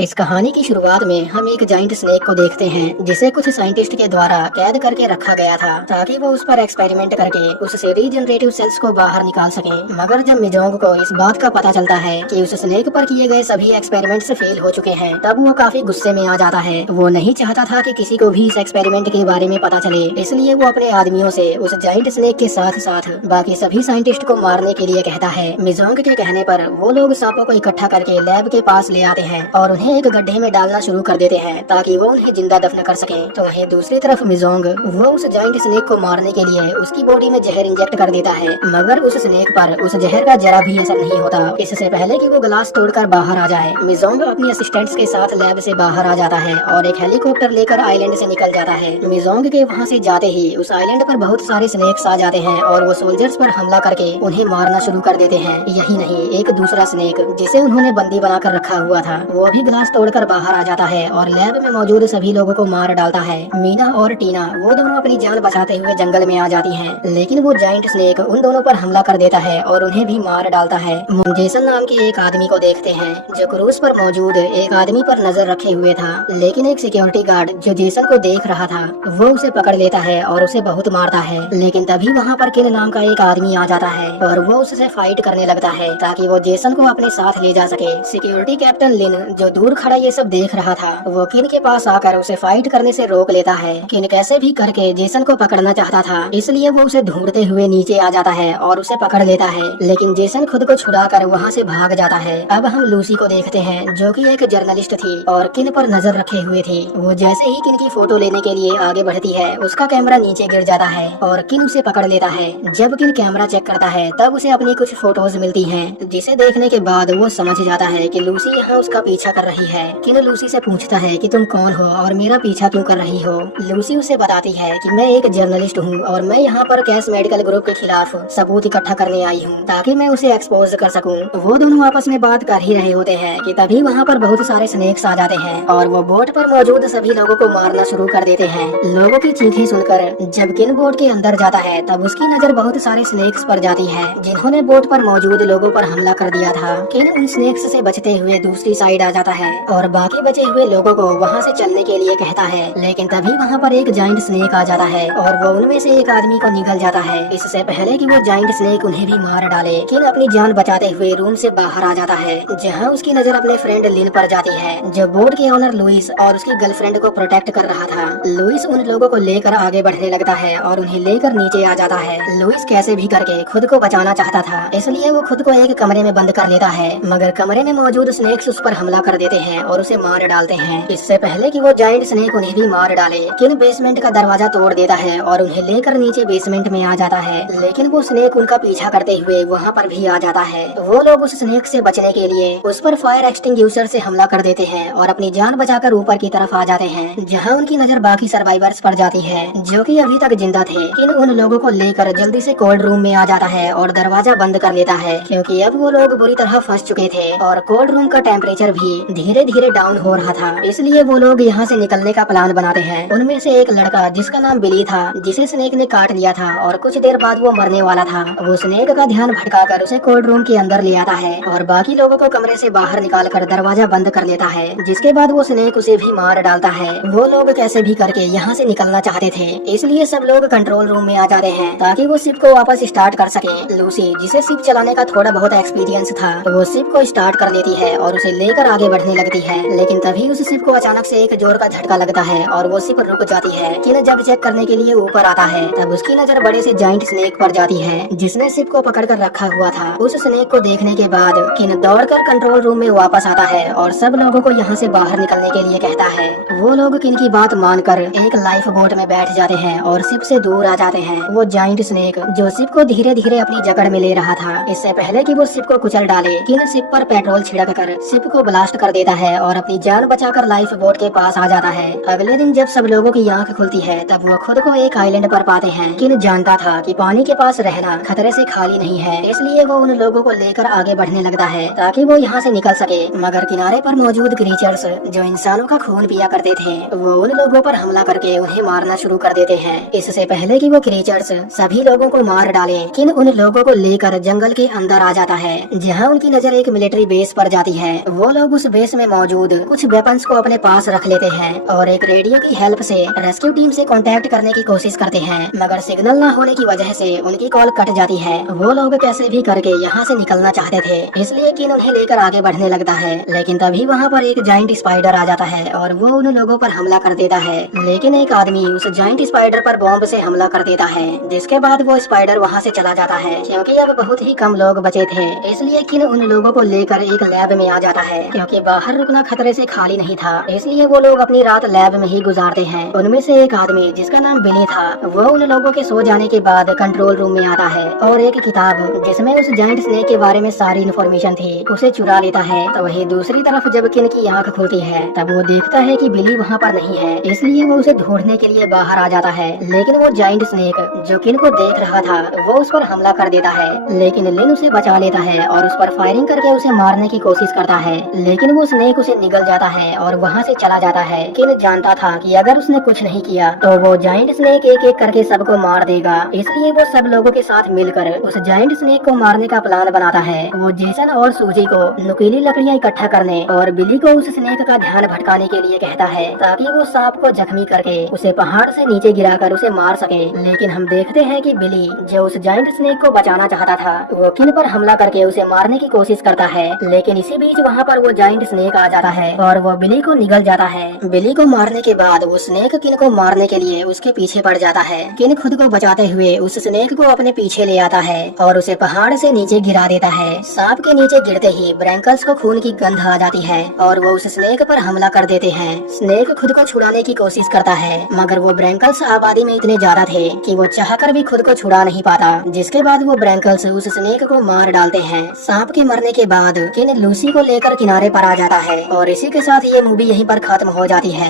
इस कहानी की शुरुआत में हम एक जाइंट स्नेक को देखते हैं जिसे कुछ साइंटिस्ट के द्वारा कैद करके रखा गया था ताकि वो उस पर एक्सपेरिमेंट करके उससे रीजनरेटिव सेल्स को बाहर निकाल सके। मगर जब मिजोंग को इस बात का पता चलता है कि उस स्नेक पर किए गए सभी एक्सपेरिमेंट्स फेल हो चुके हैं, तब वो काफी गुस्से में आ जाता है। वो नहीं चाहता था कि किसी को भी इस एक्सपेरिमेंट के बारे में पता चले, इसलिए वो अपने आदमियों से उस जाइंट स्नेक के साथ साथ बाकी सभी साइंटिस्ट को मारने के लिए कहता है। मिजोंग के कहने पर वो लोग सांपों को इकट्ठा करके लैब के पास ले आते हैं और उन्हें एक गड्ढे में डालना शुरू कर देते हैं ताकि वो उन्हें जिंदा दफन कर सकें। तो वहीं दूसरी तरफ मिजोंग वो उस जाइंट स्नेक को मारने के लिए उसकी बॉडी में जहर इंजेक्ट कर देता है, मगर उस स्नेक पर उस जहर का जरा भी असर नहीं होता। इससे पहले कि वो ग्लास तोड़कर बाहर आ जाए, मिजोंग अपनी असिस्टेंट्स के साथ लैब से बाहर आ जाता है और एक हेलीकॉप्टर लेकर आइलैंड से निकल जाता है। मिजोंग के वहाँ से जाते ही उस आइलैंड पर बहुत सारे स्नेक्स आ जाते हैं और वो सोल्जर्स पर हमला करके उन्हें मारना शुरू कर देते हैं। यही नहीं, एक दूसरा स्नेक जिसे उन्होंने बंदी बनाकर रखा हुआ था वो भी ग्लास तोड़कर बाहर आ जाता है और लैब में मौजूद सभी लोगों को मार डालता है। मीना और टीना वो दोनों अपनी जान बचाते हुए जंगल में आ जाती हैं, लेकिन वो जाइंट स्नेक उन दोनों पर हमला कर देता है और उन्हें भी मार डालता है। जेसन नाम के एक आदमी को देखते हैं जो क्रूज पर मौजूद एक आदमी पर नजर रखे हुए था, लेकिन एक सिक्योरिटी गार्ड जो जेसन को देख रहा था वो उसे पकड़ लेता है और उसे बहुत मारता है। लेकिन तभी वहाँ पर किन नाम का एक आदमी आ जाता है और वो उससे फाइट करने लगता है ताकि वो जेसन को अपने साथ ले जा सके। सिक्योरिटी कैप्टन लिन जो दूर खड़ा ये सब देख रहा था, वो किन के पास आकर उसे फाइट करने से रोक लेता है। किन कैसे भी करके जेसन को पकड़ना चाहता था, इसलिए वो उसे ढूंढते हुए नीचे आ जाता है और उसे पकड़ लेता है, लेकिन जेसन खुद को छुड़ाकर वहाँ से भाग जाता है। अब हम लूसी को देखते हैं जो कि एक जर्नलिस्ट थी और किन पर नजर रखे हुए थी। वो जैसे ही किन की फोटो लेने के लिए आगे बढ़ती है, उसका कैमरा नीचे गिर जाता है और किन उसे पकड़ लेता है। जब किन कैमरा चेक करता है तब उसे अपनी कुछ फोटोज मिलती हैं, जिसे देखने के बाद वो समझ जाता है कि लूसी यहाँ उसका पीछा कर रही है। किन लूसी से पूछता है कि तुम कौन हो और मेरा पीछा क्यों कर रही हो। लूसी उसे बताती है कि मैं एक जर्नलिस्ट हूँ और मैं यहाँ पर कैश मेडिकल ग्रुप के खिलाफ सबूत इकट्ठा करने आई हूँ ताकि मैं उसे एक्सपोज कर सकूँ। वो दोनों आपस में बात कर ही रहे होते हैं कि तभी वहाँ पर बहुत सारे स्नेक्स आ जाते हैं और वो बोट पर मौजूद सभी लोगों को मारना शुरू कर देते हैं। लोगों की चीखें सुनकर जब किन बोट के अंदर जाता है तब उसकी नजर बहुत सारे स्नेक्स पर जाती है जिन्होंने बोट पर मौजूद लोगों पर हमला कर दिया था। किन उन स्नेक्स से बचते हुए दूसरी साइड आ जाता है और बाकी बचे हुए लोगों को वहाँ से चलने के लिए कहता है, लेकिन तभी वहाँ पर एक जाइंट स्नेक आ जाता है और वो उनमें से एक आदमी को निगल जाता है। इससे पहले कि वो जाइंट स्नेक उन्हें भी मार डाले, किन अपनी जान बचाते हुए रूम से बाहर आ जाता है, जहाँ उसकी नजर अपने फ्रेंड लिन पर जाती है जो बोर्ड के ऑनर लुइस और उसकी गर्लफ्रेंड को प्रोटेक्ट कर रहा था। लुइस उन लोगों को लेकर आगे बढ़ने लगता है और उन्हें लेकर नीचे आ जाता है। लुइस कैसे भी करके खुद को बचाना चाहता था, इसलिए वो खुद को एक कमरे में बंद कर लेता है, मगर कमरे में मौजूद स्नेक्स उस पर हमला कर देते हैं और उसे मार डालते हैं। इससे पहले कि वो जाइंट स्नेक उन्हें भी मार डाले, किन बेसमेंट का दरवाजा तोड़ देता है और उन्हें लेकर नीचे बेसमेंट में आ जाता है, लेकिन वो स्नेक उनका पीछा करते हुए वहाँ पर भी आ जाता है। वो लोग उस स्नेक से बचने के लिए उस पर फायर एक्सटिंग्विशर से हमला कर देते हैं और अपनी जान बचाकर ऊपर की तरफ आ जाते हैं, जहाँ उनकी नजर बाकी सर्वाइवर्स पर जाती है जो कि अभी तक जिंदा थे। किन उन लोगों को लेकर जल्दी से कोल्ड रूम में आ जाता है और दरवाजा बंद कर लेता है क्योंकि अब वो लोग बुरी तरह फंस चुके थे और कोल्ड रूम का टेम्परेचर भी धीरे धीरे डाउन हो रहा था, इसलिए वो लोग यहाँ से निकलने का प्लान बनाते हैं। उनमें से एक लड़का जिसका नाम बिली था, जिसे स्नेक ने काट लिया था और कुछ देर बाद वो मरने वाला था, वो स्नेक का ध्यान भटकाकर उसे कोल्ड रूम के अंदर ले आता है और बाकी लोगों को कमरे से बाहर निकालकर दरवाजा बंद कर लेता है, जिसके बाद वो स्नेक उसे भी मार डालता है। वो लोग कैसे भी करके यहाँ से निकलना चाहते थे, इसलिए सब लोग कंट्रोल रूम में आ जाते हैं ताकि वो शिप को वापस स्टार्ट कर सके। लूसी जिसे शिप चलाने का थोड़ा बहुत एक्सपीरियंस था, वो शिप को स्टार्ट कर लेती है और उसे लेकर आगे बढ़ने लगती है, लेकिन तभी उस शिप को अचानक से एक जोर का झटका लगता है और वो शिप रुक जाती है। किन जब चेक करने के लिए ऊपर आता है तब उसकी नजर बड़े से जाइंट स्नेक पर जाती है जिसने शिप को पकड़ कर रखा हुआ था। उस स्नेक को देखने के बाद किन दौड़कर कंट्रोल रूम में वापस आता है और सब लोगों को यहाँ से बाहर निकलने के लिए कहता है। वो लोग किन की बात मानकर एक लाइफ बोट में बैठ जाते हैं और शिप से दूर आ जाते हैं। वो जाइंट स्नेक जो शिप को धीरे धीरे अपनी जकड़ में ले रहा था, इससे पहले कि वो शिप को कुचल डाले, किन शिप पर पेट्रोल छिड़क कर शिप को ब्लास्ट कर देता है और अपनी जान बचाकर लाइफ बोट के पास आ जाता है। अगले दिन जब सब लोगों की आंख खुलती है तब वो खुद को एक आइलैंड पर पाते हैं। किन जानता था कि पानी के पास रहना खतरे से खाली नहीं है, इसलिए वो उन लोगों को लेकर आगे बढ़ने लगता है ताकि वो यहाँ से निकल सके, मगर किनारे पर मौजूद क्रीचर्स जो इंसानों का खून पिया करते थे, वो उन लोगों पर हमला करके उन्हें मारना शुरू कर देते हैं। इससे पहले कि वो क्रीचर्स सभी लोगों को मार डाले, किन उन लोगों को लेकर जंगल के अंदर आ जाता है, जहाँ उनकी नजर एक मिलिट्री बेस पर जाती है। वो लोग उस बेस प्लेस में मौजूद कुछ वेपन्स को अपने पास रख लेते हैं और एक रेडियो की हेल्प से रेस्क्यू टीम से कांटेक्ट करने की कोशिश करते हैं, मगर सिग्नल न होने की वजह से उनकी कॉल कट जाती है। वो लोग कैसे भी करके यहाँ से निकलना चाहते थे, इसलिए किन उन्हें लेकर आगे बढ़ने लगता है। लेकिन तभी वहाँ पर एक जाइंट स्पाइडर आ जाता है और वो उन लोगों पर हमला कर देता है। लेकिन एक आदमी उस जाइंट स्पाइडर पर बॉम्ब से हमला कर देता है, जिसके बाद वो स्पाइडर वहाँ से चला जाता है। क्योंकि अब बहुत ही कम लोग बचे थे, इसलिए किन उन लोगों को लेकर एक लैब में आ जाता है। क्योंकि बाहर रुकना खतरे से खाली नहीं था, इसलिए वो लोग अपनी रात लैब में ही गुजारते हैं। उनमें से एक आदमी जिसका नाम बिली था, वो उन लोगों के सो जाने के बाद कंट्रोल रूम में आता है और एक किताब जिसमें उस जाइंट स्नेक के बारे में सारी इन्फॉर्मेशन थी उसे चुरा लेता है। तो वही दूसरी तरफ जब किन की आंख खुलती है तब वो देखता है कि बिली वहाँ पर नहीं है, इसलिए वो उसे ढूंढने के लिए बाहर आ जाता है। लेकिन वो जाइंट स्नेक जो किन को देख रहा था वो उस पर हमला कर देता है, लेकिन लिन उसे बचा लेता है और उस पर फायरिंग करके उसे मारने की कोशिश करता है। लेकिन वो स्नेक उसे निगल जाता है और वहाँ से चला जाता है। किन जानता था कि अगर उसने कुछ नहीं किया तो वो जाइंट स्नेक एक एक करके सबको मार देगा, इसलिए वो सब लोगों के साथ मिलकर उस जाइंट स्नेक को मारने का प्लान बनाता है। वो जेसन और सूजी को नुकीली लकड़ियाँ इकट्ठा करने और बिली को उस स्नेक का ध्यान भटकाने के लिए कहता है, ताकि वो सांप को जख्मी करके उसे पहाड़ से नीचे गिराकर उसे मार सके। लेकिन हम देखते हैं कि बिली जो उस जाइंट स्नेक को बचाना चाहता था, वो किन पर हमला करके उसे मारने की कोशिश करता है। लेकिन इसी बीच वहाँ पर वो जाइंट स्नेक आ जाता है और वो बिली को निगल जाता है। बिली को मारने के बाद वो स्नेक किन को मारने के लिए उसके पीछे पड़ जाता है। किन खुद को बचाते हुए उस स्नेक को अपने पीछे ले आता है और उसे पहाड़ से नीचे गिरा देता है। सांप के नीचे गिरते ही ब्रैंकल्स को खून की गंध आ जाती है और वो उस स्नेक पर हमला कर देते हैं। स्नेक खुद को छुड़ाने की कोशिश करता है, मगर वो ब्रैंकल्स आबादी में इतने ज्यादा थे कि वो चाहकर भी खुद को छुड़ा नहीं पाता, जिसके बाद वो ब्रैंकल्स उस स्नेक को मार डालते हैं। सांप के मरने के बाद किन लूसी को लेकर किनारे पर आ जाता है और इसी के साथ ये मूवी यहीं पर खत्म हो जाती है।